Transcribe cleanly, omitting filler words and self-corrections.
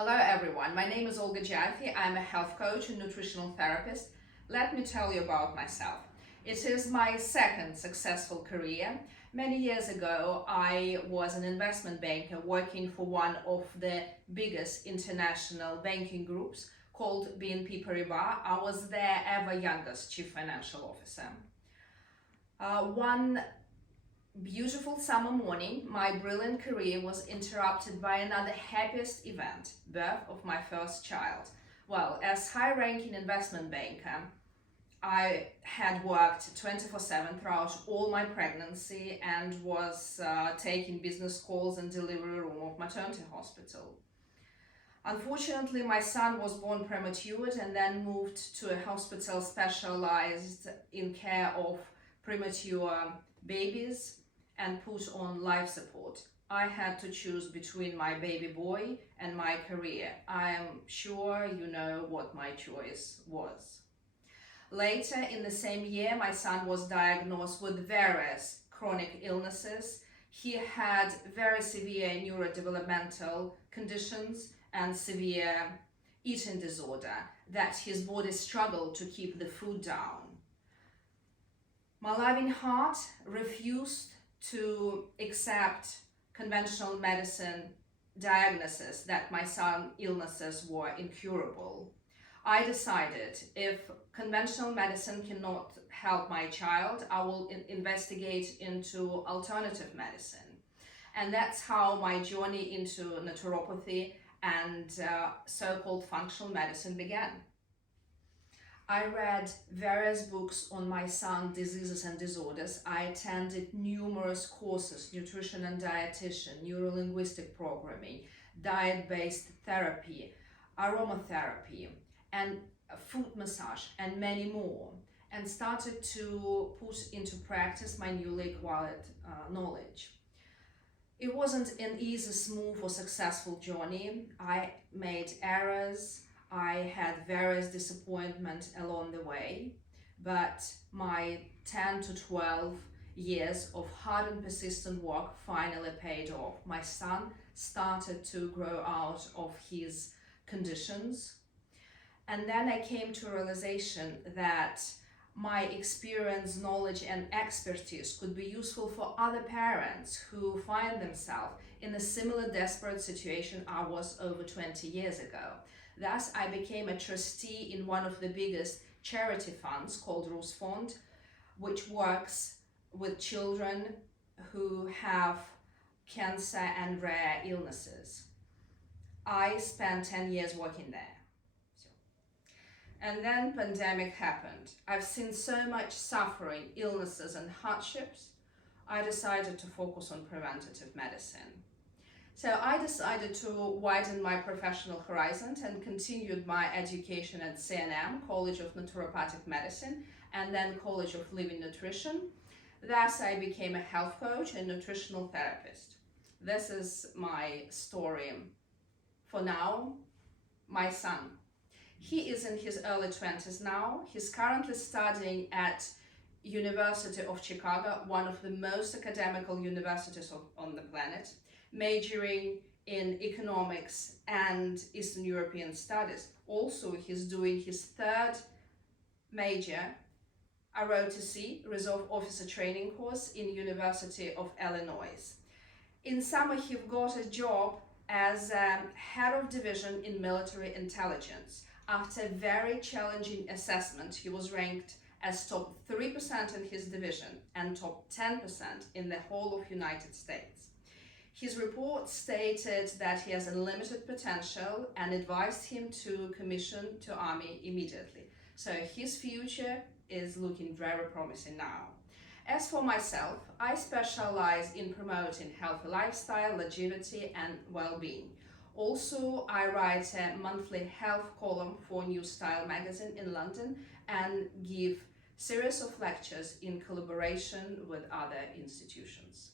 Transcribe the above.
Hello everyone, my name is Olga Jaffe. I'm a health coach and nutritional therapist. Let me tell you about myself. It is my second successful career. Many years ago, I was an investment banker working for one of the biggest international banking groups called BNP Paribas. I was their ever youngest chief financial officer. One beautiful summer morning, my brilliant career was interrupted by another happiest event, birth of my first child. Well, as high-ranking investment banker, I had worked 24/7 throughout all my pregnancy and was taking business calls in delivery room of maternity hospital. Unfortunately, my son was born premature and then moved to a hospital specialized in care of premature babies and put on life support. I had to choose between my baby boy and my career. I am sure you know what my choice was. Later in the same year, my son was diagnosed with various chronic illnesses. He had very severe neurodevelopmental conditions and severe eating disorder that his body struggled to keep the food down. My loving heart refused to accept conventional medicine diagnosis that my son's illnesses were incurable. I decided if conventional medicine cannot help my child, I will investigate into alternative medicine. And that's how my journey into naturopathy and so-called functional medicine began. I read various books on my son's diseases and disorders. I attended numerous courses, nutrition and dietitian, neurolinguistic programming, diet-based therapy, aromatherapy, and food massage, and many more, and started to put into practice my newly acquired knowledge. It wasn't an easy, smooth, or successful journey. I made errors. I had various disappointments along the way, but my 10 to 12 years of hard and persistent work finally paid off. My son started to grow out of his conditions. And then I came to a realization that my experience, knowledge, and expertise could be useful for other parents who find themselves in a similar desperate situation I was over 20 years ago. Thus, I became a trustee in one of the biggest charity funds called Rose Fund, which works with children who have cancer and rare illnesses. I spent 10 years working there. And then pandemic happened. I've seen so much suffering, illnesses, and hardships. I decided to focus on preventative medicine. So I decided to widen my professional horizons and continued my education at CNM, College of Naturopathic Medicine, and then College of Living Nutrition. Thus, I became a health coach and nutritional therapist. This is my story. For now, my son. He is in his early 20s now. He's currently studying at University of Chicago, one of the most academical universities on the planet, majoring in economics and Eastern European studies. Also, he's doing his third major, ROTC, Reserve Officer Training course in University of Illinois. In summer, he got a job as head of division in military intelligence. After a very challenging assessment, he was ranked as top 3% in his division and top 10% in the whole of United States. His report stated that he has unlimited potential and advised him to commission to Army immediately. So his future is looking very promising now. As for myself, I specialize in promoting healthy lifestyle, longevity, and well-being. Also, I write a monthly health column for New Style magazine in London and give series of lectures in collaboration with other institutions.